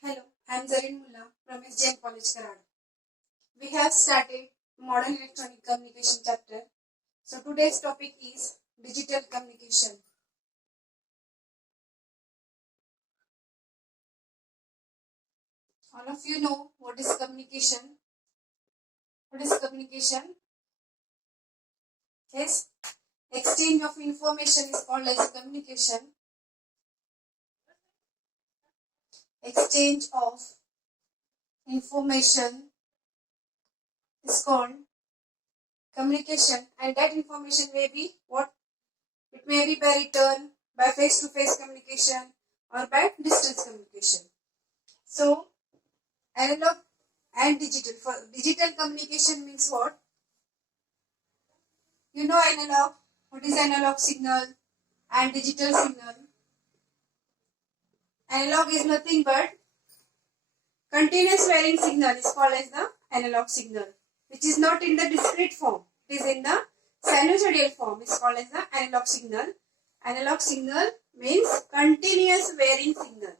Hello, I am Zareen Mullah from SJM College, Karad. We have started Modern Electronic Communication chapter. So today's topic is digital communication. All of you know what is communication. What is communication? Yes, exchange of information is called as communication. Exchange of information is called communication, and that information may be what? It may be by return, by face-to-face communication, or by distance communication. So, analog and digital. For digital communication means what? You know analog. What is analog signal and digital signal? Analog is nothing but continuous varying signal is called as the analog signal, which is not in the discrete form. It is in the sinusoidal form. It's called as the analog signal. Analog signal means continuous varying signal.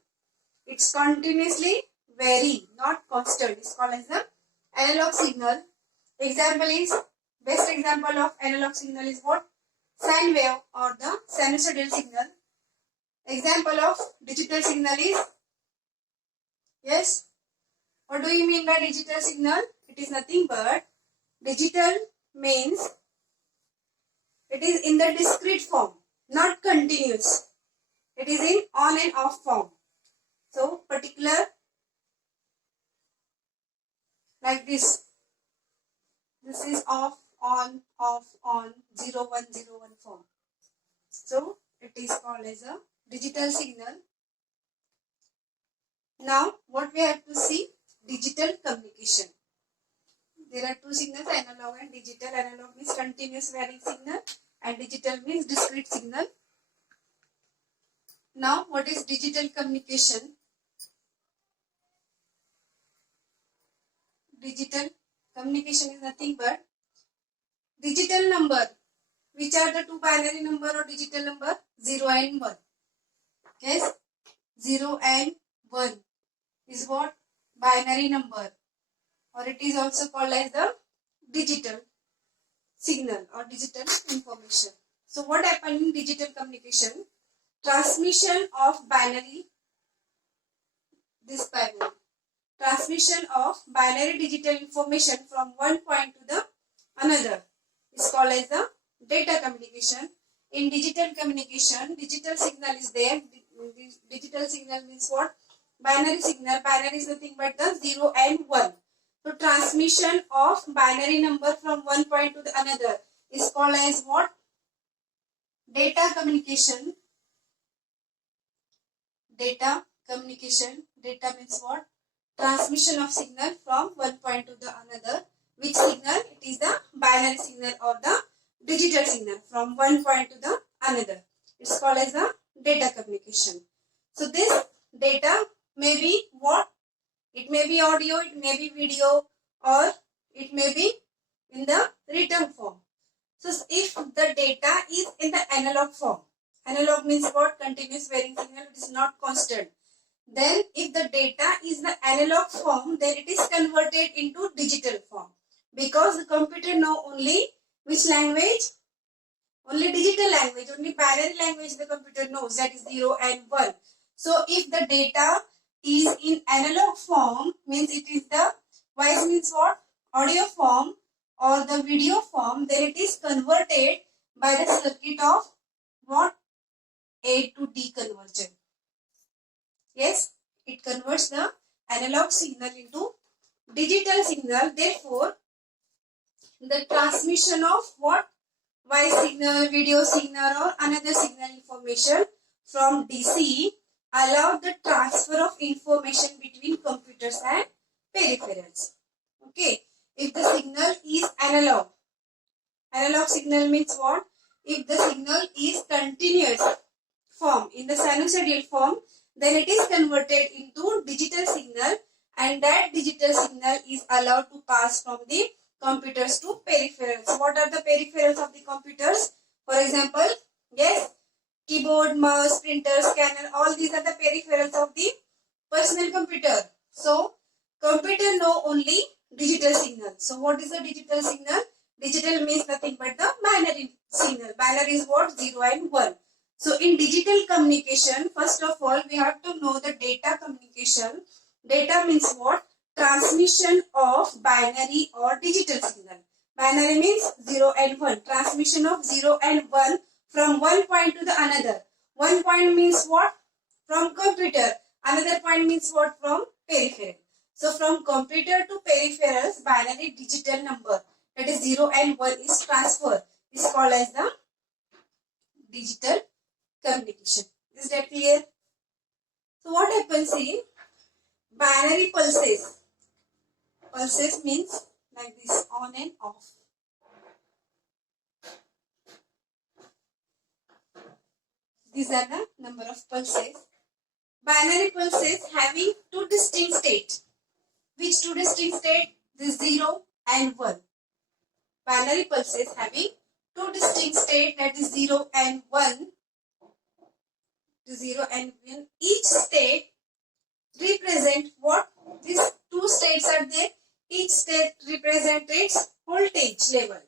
It's continuously vary, not constant. It's called as the analog signal. Example is, best example of analog signal is what? Sine wave or the sinusoidal signal. Example of digital signal is, yes, what do you mean by digital signal? It is nothing but, digital means it is in the discrete form, not continuous. It is in on and off form. So, particular like this. This is off, on, 0101 form. So, it is called as a digital signal. Now, what we have to see? Digital communication. There are two signals, analog and digital. Analog means continuous varying signal and digital means discrete signal. Now, what is digital communication? Digital communication is nothing but digital number. Which are the two binary number or digital number? 0 and 1. Yes, 0 and 1 is what? Binary number, or it is also called as the digital signal or digital information. So what happens in digital communication? Transmission of binary, this binary. Transmission of binary digital information from one point to the another is called as the data communication. In digital communication, digital signal is there. Digital signal means what? Binary signal. Binary is nothing but the 0 and 1. So transmission of binary number from one point to the another is called as what? Data communication. Data communication. Data means what? Transmission of signal from one point to the another. Which signal? It is the binary signal or the digital signal from one point to the another. It's called as the data communication. So this data may be what? It may be audio, it may be video, or it may be in the written form. So if the data is in the analog form, analog means what? Continuous varying signal, it is not constant. Then if the data is the analog form, then it is converted into digital form. Because the computer know only which language? Only digital language, only binary language the computer knows, that is 0 and 1. So if the data is in analog form, means it is the, voice means what? Audio form or the video form, then it is converted by the circuit of what? A to D conversion. Yes, it converts the analog signal into digital signal. Therefore, the transmission of what? Voice signal, video signal or another signal information from DC allow the transfer of information between computers and peripherals. Okay, if the signal is analog, analog signal means what? If the signal is continuous form, in the sinusoidal form, then it is converted into digital signal, and that digital signal is allowed to pass from the computers to peripherals. What are the peripherals of the computers? For example, yes, keyboard, mouse, printer, scanner, all these are the peripherals of the person. personal computer. So computer know only digital signal. So what is the digital signal? Digital means nothing but the binary signal. Binary is what? 0 and 1. So in digital communication, first of all, we have to know the data communication. Data means what? Transmission of binary or digital signal. Binary means 0 and 1. Transmission of 0 and 1 from one point to the another. One point means what? From computer. Another point means what? From peripheral. So from computer to peripherals, binary digital number, that is 0 and 1, is transfer. Is called as the digital communication. Is that clear? So what happens in binary pulses? Pulses means like this, on and off. These are the number of pulses. Binary pulses having two distinct states. Which two distinct states? This 0 and 1. Binary pulses having two distinct states, that is 0 and 1. 0 and 1. Each state represent what? These two states are there. Each state represents its voltage level.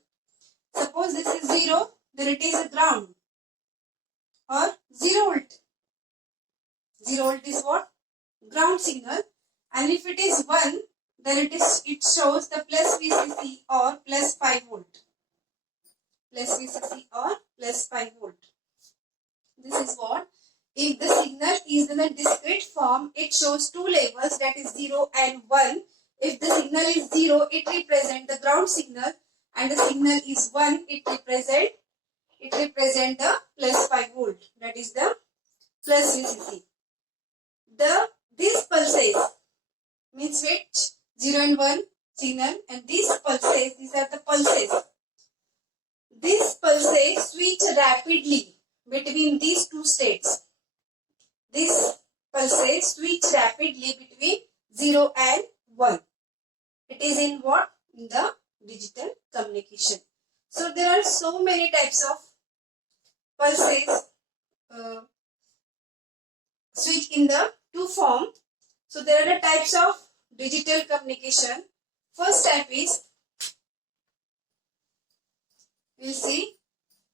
Suppose this is 0, then it is a ground or 0 volt. 0 volt is what? Ground signal. And if it is 1, then it shows the plus VCC or plus 5 volt. Plus VCC or plus 5 volt. This is what? If the signal is in a discrete form, it shows two levels, that is 0 and 1. If the signal is 0, it represents the ground signal, and the signal is 1, it represents the plus 5 volt, that is the plus VCC. These pulses means which? 0 and 1 signal, and these pulses, these are the pulses. These pulses switch rapidly between these two states. These pulses switch rapidly between 0 and 1. It is in what? In the digital communication. So there are so many types of pulses switch in the two form. So there are the types of digital communication. First type is, we'll see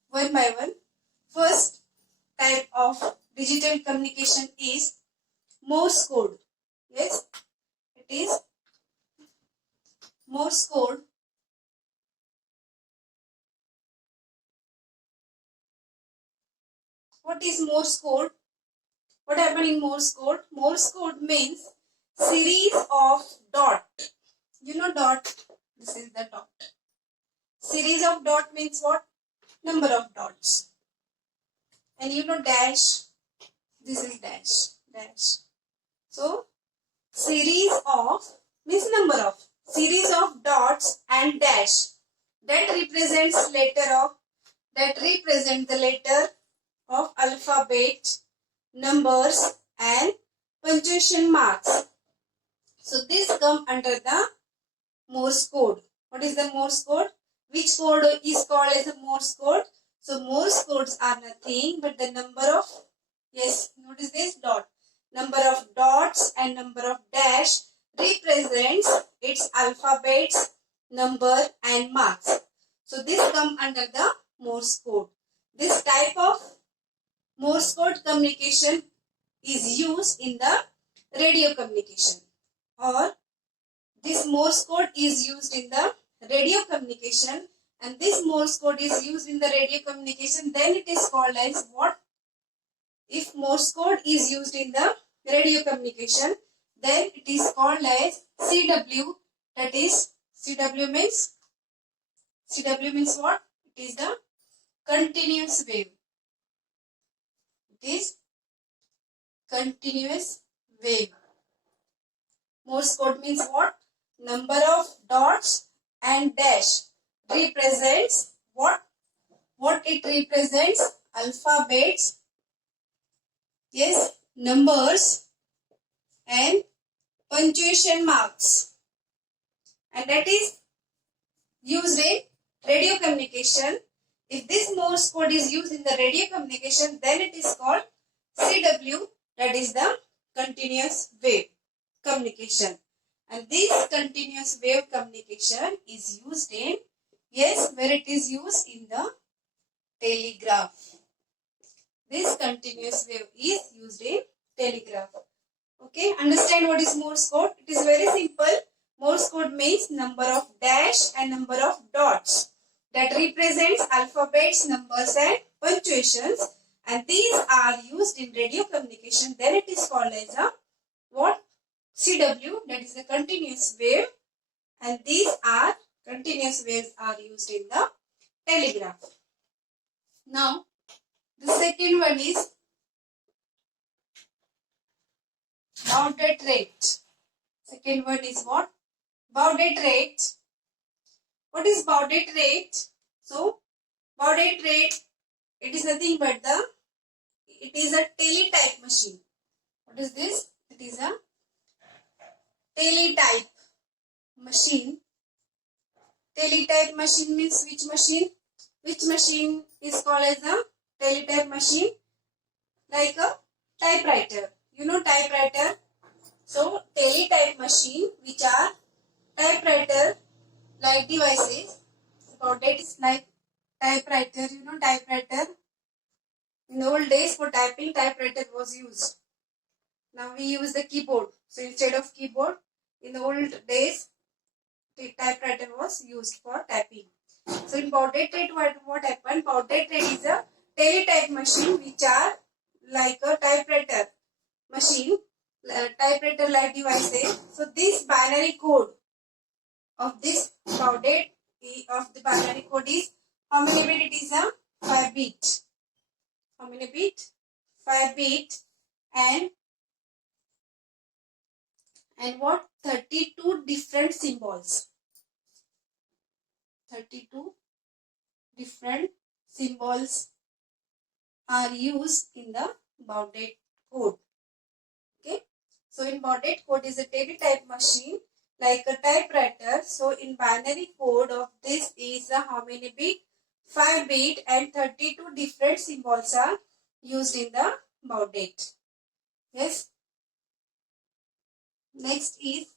one by one. First type of digital communication is Morse code. Yes, it is Morse code. What is Morse code? What happened in Morse code? Morse code means series of dot. You know dot. This is the dot. Series of dot means what? Number of dots. And you know dash. This is dash. Dash. So series of means number of. Series of dots and dash. That represents the letter of alphabet, numbers and punctuation marks. So this come under the Morse code. What is the Morse code? Which code is called as a Morse code? So Morse codes are nothing but the number of, yes, notice this dot. Number of dots and number of dash represents its alphabets, number and marks. So this come under the Morse code. This type of Morse code communication is used in the radio communication, or this Morse code is used in the radio communication, and this Morse code is used in the radio communication, then it is called as what? If Morse code is used in the radio communication, then it is called as CW. That is, CW means what? It is the continuous wave. It is continuous wave. Morse code means what? Number of dots and dash represents what? What it represents? Alphabets, yes, numbers and punctuation marks. And that is used in radio communication. If this Morse code is used in the radio communication, then it is called CW, that is the continuous wave. communication. And this continuous wave communication is used in, yes, where it is used in the telegraph. This continuous wave is used in telegraph. Okay, understand what is Morse code? It is very simple. Morse code means number of dash and number of dots that represents alphabets, numbers and punctuations, and these are used in radio communication. Then it is called as a what? CW, that is the continuous wave, and these are continuous waves are used in the telegraph. Now the second one is baudette rate. Second one is what? Baudette rate. What is baudette rate? So baudette rate, it is nothing but it is a teletype machine. What is this? It is a teletype machine. Teletype machine means which machine? Which machine is called as a teletype machine? Like a typewriter. You know typewriter? So teletype machine, which are typewriter like devices. About that is like typewriter. You know typewriter. In the old days for typing, typewriter was used. Now we use the keyboard. So instead of keyboard, in the old days, the typewriter was used for typing. So in baudette rate, what happened? Baudette rate is a teletype machine which are like a typewriter machine, typewriter like devices. So this binary code of this baudette of the binary code is, how many bit? It is a 5 bit. How many bit? 5 bit. And what? 32 different symbols. 32 different symbols are used in the baudette code. Okay. So in baudette code is a teletype machine like a typewriter. So in binary code of this is how many bit? 5 bit, and 32 different symbols are used in the baudette. Yes. Next is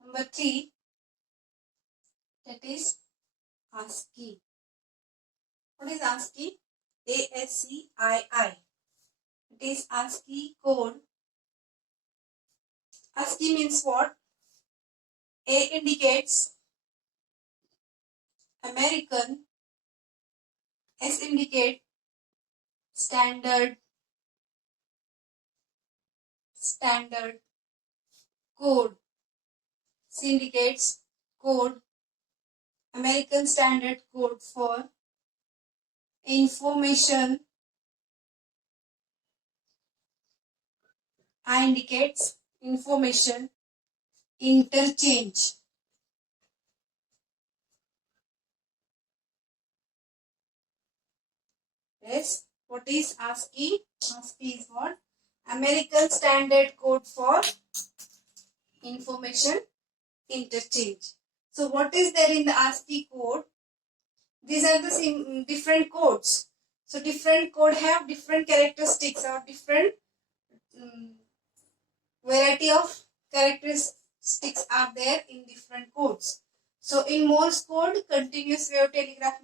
number 3, that is ASCII. What is ASCII? ASCII. It is ASCII code. ASCII means what? A indicates American, S indicate standard code, C indicates code, American Standard Code for information, I indicates information interchange. Yes, what is ASCII? ASCII is what? American Standard Code for information interchange. So what is there in the ASCII code? These are the different codes. So different code have different characteristics or different variety of characteristics are there in different codes. So in Morse code, continuous wave telegraph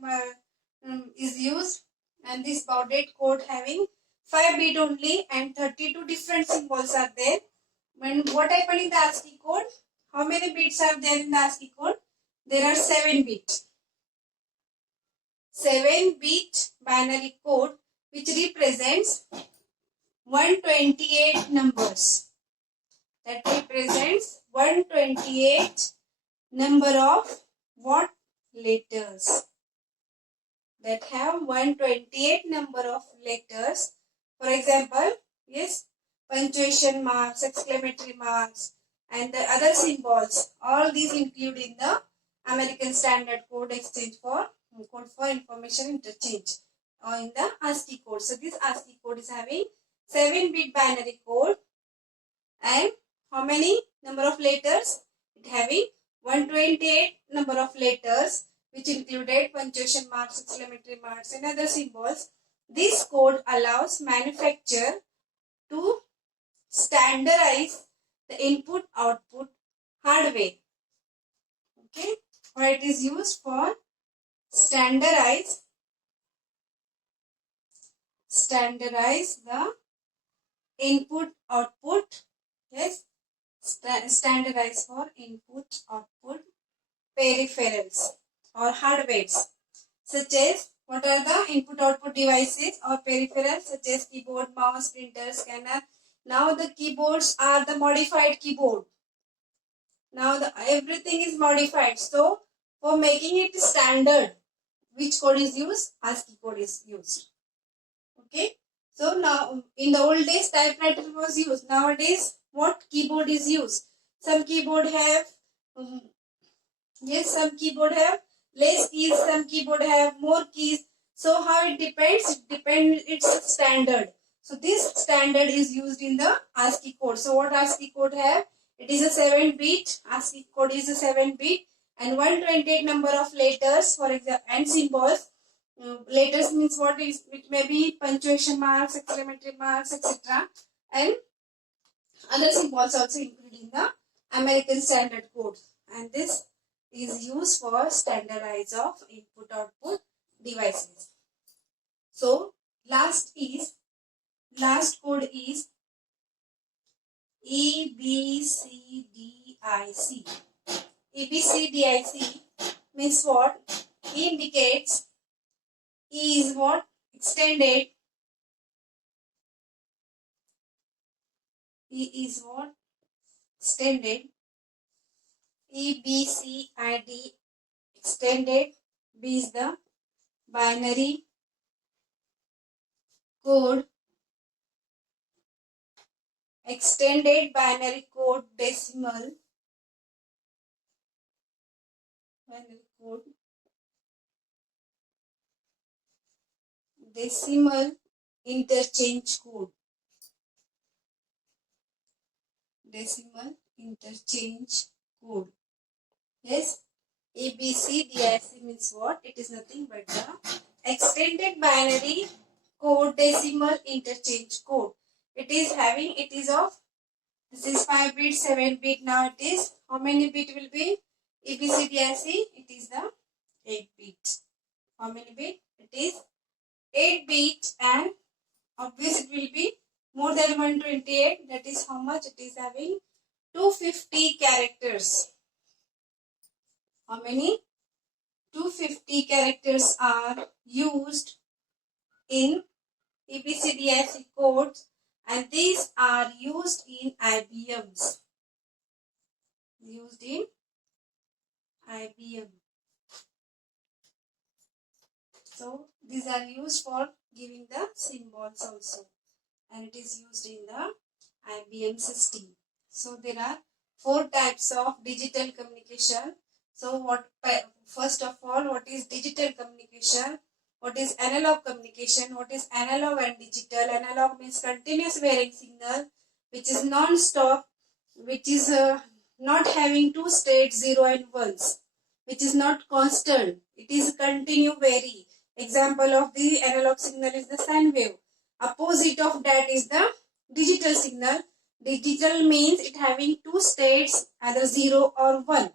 is used, and this baudette code having 5 bit only and 32 different symbols are there. When what happened in the ASCII code? How many bits are there in the ASCII code? There are 7 bits. 7 bit binary code which represents 128 numbers. That represents 128 number of what? Letters. That have 128 number of letters. For example, yes, punctuation marks, exclamatory marks, and the other symbols. All these include in the American Standard Code exchange for code for information interchange, or in the ASCII code. So this ASCII code is having 7-bit binary code, and how many number of letters? It having 128 number of letters, which included punctuation marks, exclamatory marks, and other symbols. This code allows manufacturer to standardize the input output hardware. Okay, or it is used for standardize the input output. Yes, standardize for input output peripherals or hardwares, such as what are the input output devices or peripherals such as keyboard, mouse, printer, scanner. Now the keyboards are the modified keyboard. Now everything is modified. So for making it standard, which code is used? ASCII code is used. Okay. So now in the old days typewriter was used. Nowadays what keyboard is used? Some keyboard have some keyboard have less keys, some keyboard have more keys. So how it depends? It depends. It's standard. So this standard is used in the ASCII code. So what ASCII code have? It is a 7-bit. ASCII code is a 7-bit and 128 number of letters, for example, and symbols. Letters means what is? It may be punctuation marks, exclamatory marks, etc. And other symbols also included in the American Standard Code. And this is used for standardize of input output devices. So last code is EBCDIC. EBCDIC means what? E indicates E is what? Extended. E is what? Extended. EBCID extended. B is the binary code. Extended binary code decimal. Binary code. Decimal interchange code. Decimal interchange code. Yes, EBCDIC means what? It is nothing but the extended binary code decimal interchange code. It is of, this is 5-bit, 7-bit. Now it is, how many bit will be? EBCDIC, it is the 8-bit. How many bit? It is 8-bit, and obviously it will be more than 128. That is how much? It is having 250 characters. How many? 250 characters are used in EBCDIC codes, and these are used in IBMs. Used in IBM. So these are used for giving the symbols also, and it is used in the IBM system. So there are 4 types of digital communication. So first of all, what is digital communication? What is analog communication? What is analog and digital? Analog means continuous varying signal, which is non-stop, which is not having 2 states, 0 and 1s, which is not constant. It is continue vary. Example of the analog signal is the sine wave. Opposite of that is the digital signal. Digital means it having 2 states, either 0 or 1.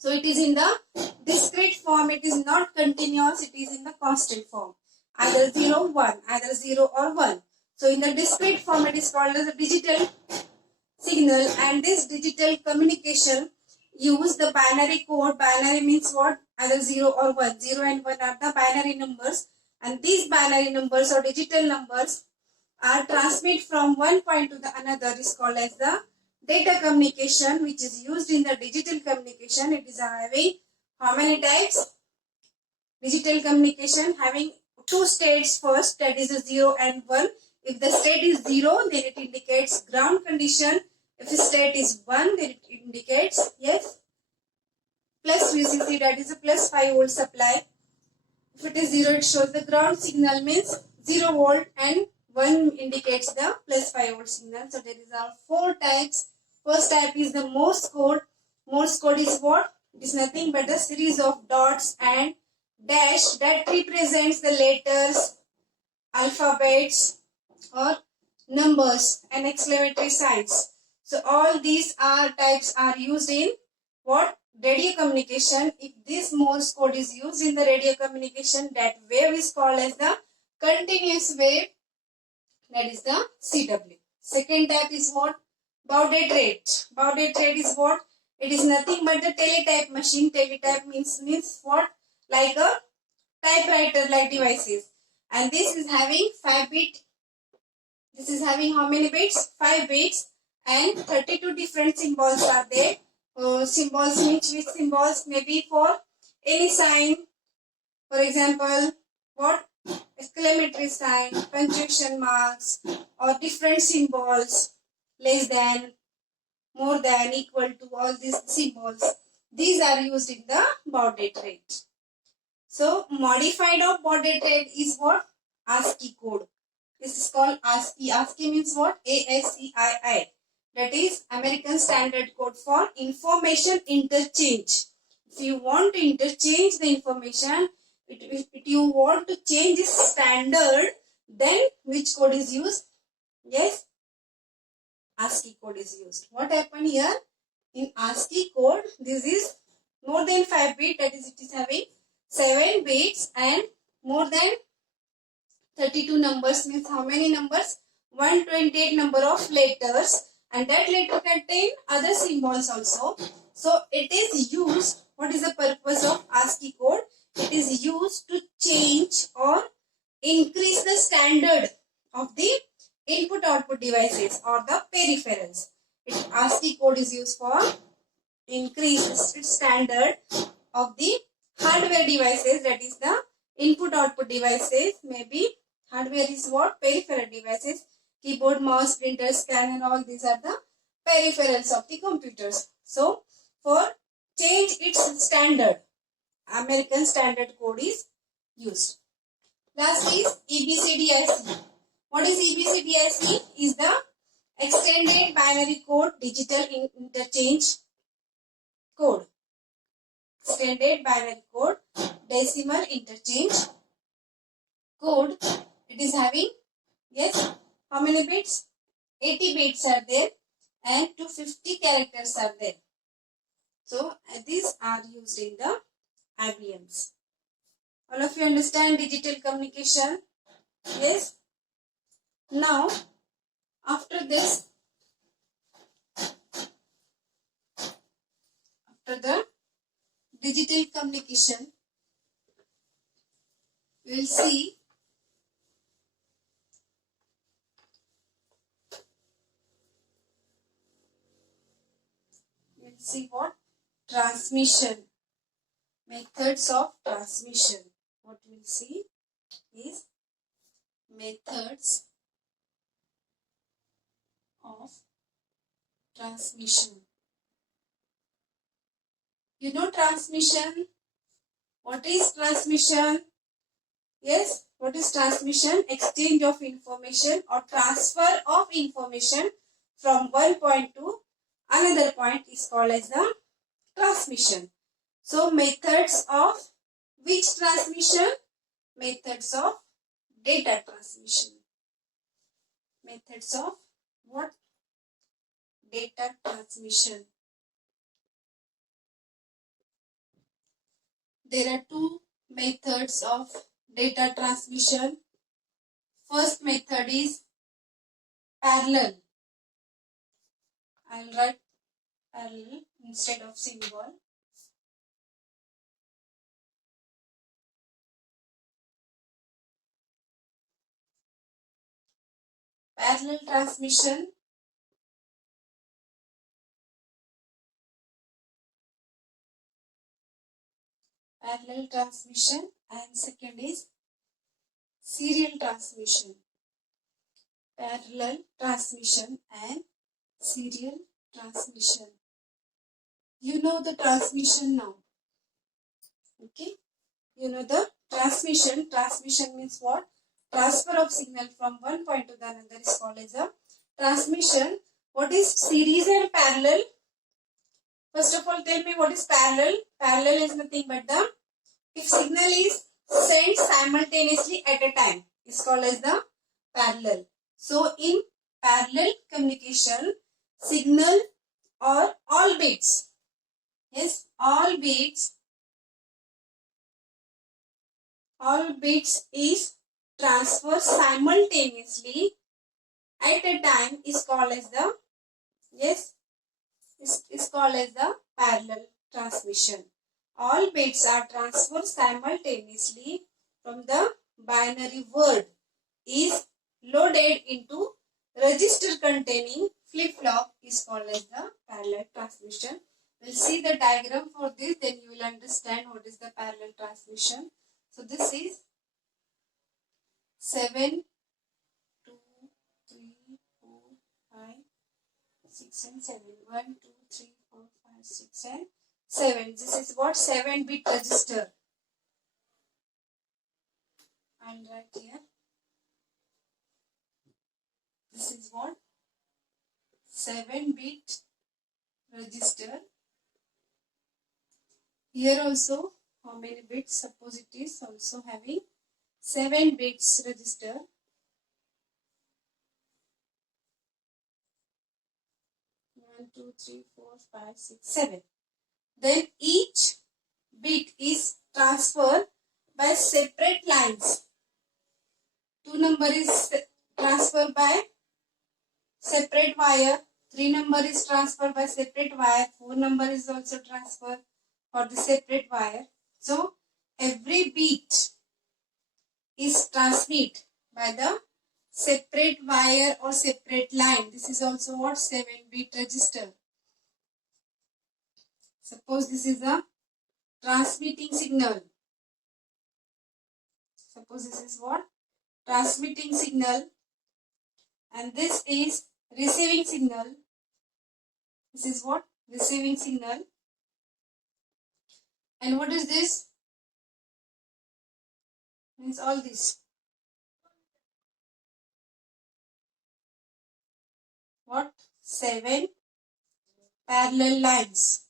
So it is in the discrete form. It is not continuous. It is in the constant form. Either 0, 1. Either 0 or 1. So in the discrete form, it is called as a digital signal. And this digital communication use the binary code. Binary means what? Either 0 or 1. 0 and 1 are the binary numbers. And these binary numbers or digital numbers are transmit from one point to the another is called as the data communication, which is used in the digital communication. It is having how many types? Digital communication having 2 states first, that is a 0 and 1. If the state is 0, then it indicates ground condition. If the state is 1, then it indicates yes, plus VCC, that is a plus 5 volt supply. If it is 0, it shows the ground signal means 0 volt, and 1 indicates the plus 5 volt signal. So there is our 4 types. First type is the Morse code. Morse code is what? It is nothing but a series of dots and dash that represents the letters, alphabets or numbers and exclamatory signs. So all these are types are used in what? Radio communication. If this Morse code is used in the radio communication, that wave is called as the continuous wave, that is the CW. Second type is what? Baudette rate. Baudette rate is what? It is nothing but the teletype machine. Teletype means what? Like a typewriter like devices. And this is having 5 bit. This is having how many bits? 5 bits, and 32 different symbols are there. Symbols means which symbols? Maybe for any sign. For example, what? Exclamatory sign, punctuation marks, or different symbols, less than, more than, equal to, all these symbols. These are used in the Baudette rate. So, modified of Baudette rate is what? ASCII code. This is called ASCII. ASCII means what? ASCII. That is American Standard Code for Information Interchange. If you want to interchange the information, if you want to change the standard, then which code is used? Yes, ASCII code is used. What happened here? In ASCII code, this is more than 5 bit, that is it is having 7 bits, and more than 32 numbers means how many numbers? 128 number of letters, and that letter contain other symbols also. So it is used, what is the purpose of ASCII code? It is used to change or increase the standard of the input-output devices or the peripherals. ASCII code is used for increase its standard of the hardware devices, that is the input-output devices. Maybe hardware is what? Peripheral devices. Keyboard, mouse, printer, scanner, all these are the peripherals of the computers. So, for change its standard, American Standard Code is used. Last is EBCDIC. What is EBCDIC? Is the Extended Binary Code Digital Interchange Code. Extended Binary Code Decimal Interchange Code. It is having, yes, how many bits? 80 bits are there, and 250 characters are there. So these are used in the IBMs. All of you understand digital communication? Yes. Now, after this, after the digital communication, we will see what? Transmission. Methods of transmission. What we will see is methods of transmission. You know transmission? What is transmission? Yes, what is transmission? Exchange of information or transfer of information from one point to another point is called as the transmission. So, methods of which transmission? Methods of data transmission. Methods of what? Data transmission. There are two methods of data transmission. First method is parallel. I will write parallel instead of symbol. Parallel transmission. Parallel transmission, and second is serial transmission. Parallel transmission and serial transmission. You know the transmission now. Okay. You know the transmission. Transmission means what? Transfer of signal from one point to the another is called as a transmission. What is series and parallel? First of all, tell me what is parallel. Parallel is nothing but the, if signal is sent simultaneously at a time, is called as the parallel. So, in parallel communication signal or all bits. Yes, all bits is transferred simultaneously at a time is called as the, yes, is called as the parallel transmission. All bits are transferred simultaneously from the binary word is loaded into register containing flip-flop is called as the parallel transmission. We'll see the diagram for this, then you will understand what is the parallel transmission. So this is 7, 2, 3, 4, 5, 6 and 7. 1, 2, 3, 4, 5, 6 and 7. This is what 7-bit register. And right here. This is what 7-bit register. Here also, how many bits? Suppose it is also having 7 bits register. 1, 2, 3, 4, 5, 6, 7. Then each bit is transferred by separate lines. 2 number is transferred by separate wire. 3 number is transferred by separate wire. 4 number is also transferred for the separate wire. So every bit is transmitted by the separate wire or separate line. This is also what 7-bit register. Suppose this is a transmitting signal. Suppose this is what? Transmitting signal. And this is receiving signal. This is what? Receiving signal. And what is this? Means all this. What? 7 parallel lines.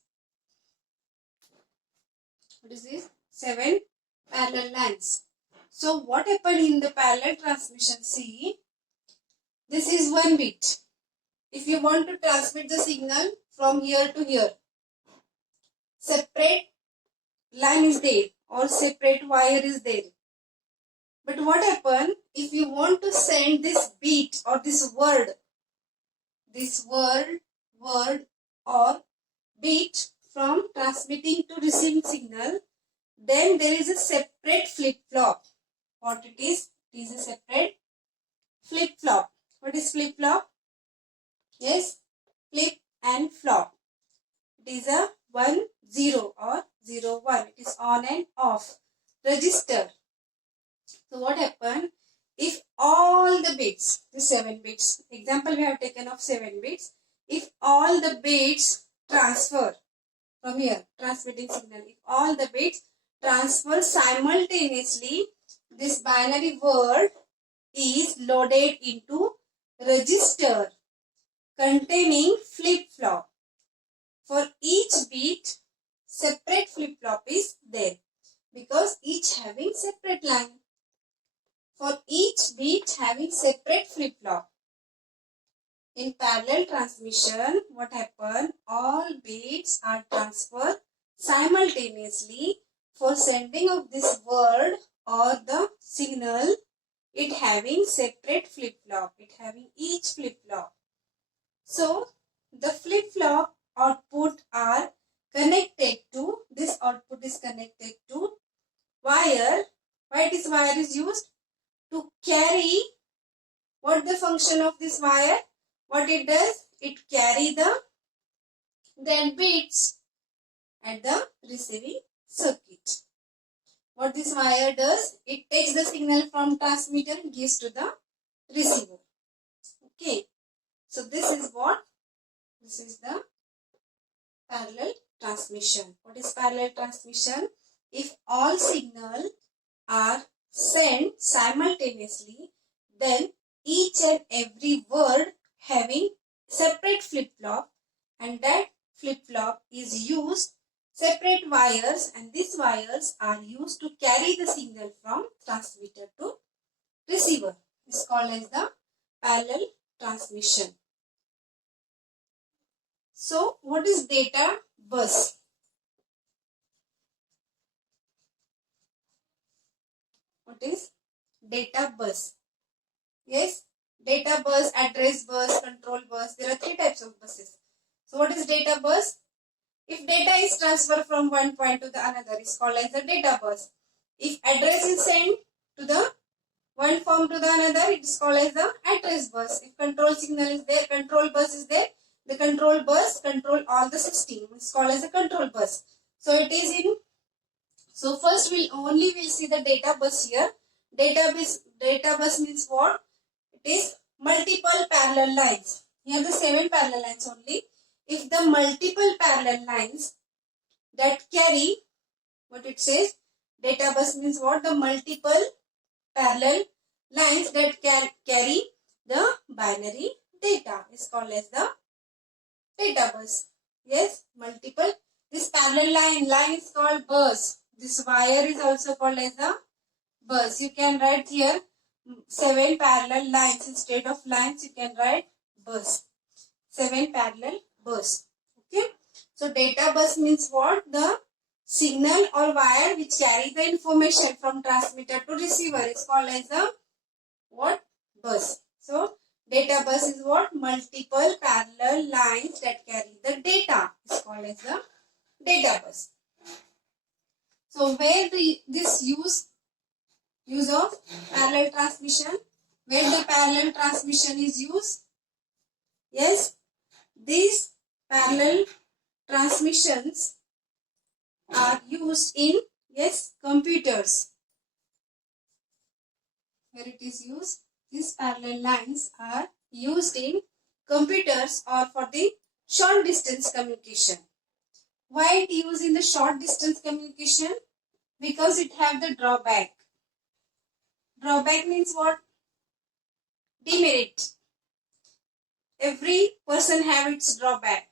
What is this? 7 parallel lines. So what happened in the parallel transmission? See, this is 1 bit. If you want to transmit the signal from here to here, separate line is there or separate wire is there. But what happened if you want to send this bit or this word or bit from transmitting to receiving signal, then there is a separate flip-flop. What it is? It is a separate flip-flop. What is flip-flop? Yes, flip and flop. It is a 1, 0 or 0, 1. It is on and off. Register. So what happened? If all the bits, the 7 bits, example we have taken of 7 bits, if all the bits transfer from here, transmitting signal, if all the bits transfer simultaneously, this binary word is loaded into register containing flip-flop. For each bit, separate flip-flop is there because each having separate line. For each bit having separate flip-flop. In parallel transmission, what happened? All bits are transferred simultaneously for sending of this word or the signal, it having separate flip-flop, it having each flip-flop. So, the flip-flop output are connected to, this output is connected to wire. Why this wire is used? To carry, what the function of this wire? What it does? It carry the bits at the receiving circuit. What this wire does? It takes the signal from transmitter and gives to the receiver. Okay. So this is what? This is the parallel transmission. What is parallel transmission? If all signal are sent simultaneously, then each and every word having separate flip-flop, and that flip-flop is used separate wires, and these wires are used to carry the signal from transmitter to receiver. It's called as the parallel transmission. So what is data bus? What is data bus? Yes, data bus, address bus, control bus. There are three types of buses. So what is data bus? If data is transferred from one point to the another, is called as the data bus. If address is sent to the one form to the another, it is called as the address bus. If control signal is there, control bus is there, the control bus control all the system. It's called as a control bus. So it is in. So first we'll see the data bus here. Data bus means what? It is multiple parallel lines. Here the 7 parallel lines only. If the multiple parallel lines that carry, what it says, data bus means what? The multiple parallel lines that can carry the binary data is called as the data bus. Yes, multiple. This parallel line is called bus. This wire is also called as the bus. You can write here 7 parallel lines. Instead of lines, you can write bus. 7 parallel bus. Okay. So data bus means what? The signal or wire which carry the information from transmitter to receiver is called as the what? Bus. So data bus is what? Multiple parallel lines that carry the data is called as the data bus. So where this use of parallel transmission, where the parallel transmission is used? Yes, these parallel transmissions are used in, yes, computers. Where it is used, these parallel lines are used in computers or for the short distance communication. Why it used in the short distance communication? Because it have the drawback. Drawback means what? Demerit. Every person have its drawback,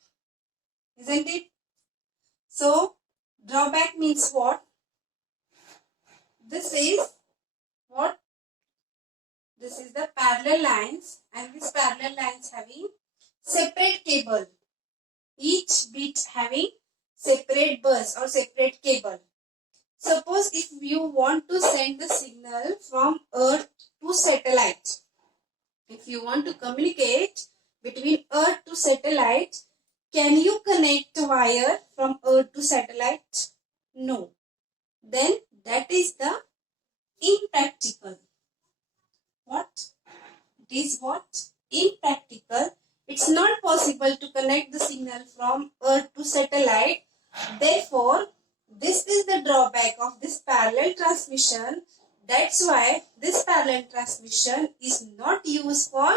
isn't it? So drawback means what? This is what? This is the parallel lines, and these parallel lines having separate cable. Each bit having separate bus or separate cable. Suppose if you want to send the signal from Earth to satellite, if you want to communicate between Earth to satellite, can you connect a wire from Earth to satellite? No. Then that is the impractical. What? It is what? Impractical. It's not possible to connect the signal from Earth to satellite. Therefore, this is the drawback of this parallel transmission. That's why this parallel transmission is not used for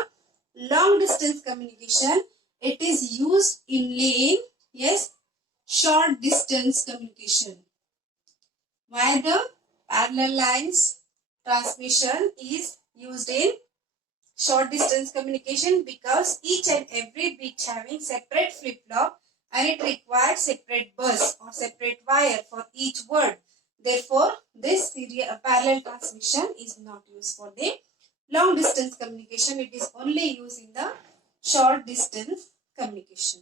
long distance communication. It is used only in, yes, short distance communication. Why the parallel lines transmission is used in short distance communication? Because each and every bit having separate flip-flop and it requires separate bus or separate wire for each word. Therefore, this parallel transmission is not used for the long distance communication. It is only used in the short distance communication.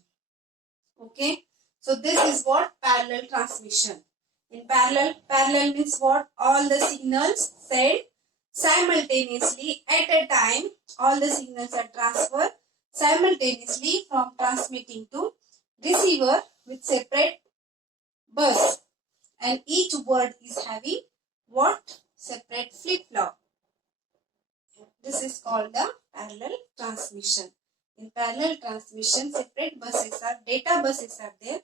Okay. So this is what parallel transmission. In parallel means what? All the signals sent simultaneously at a time. All the signals are transferred simultaneously from transmitting to receiver with separate bus, and each word is having what? Separate flip-flop. This is called the parallel transmission. In parallel transmission, separate buses are, data buses are there,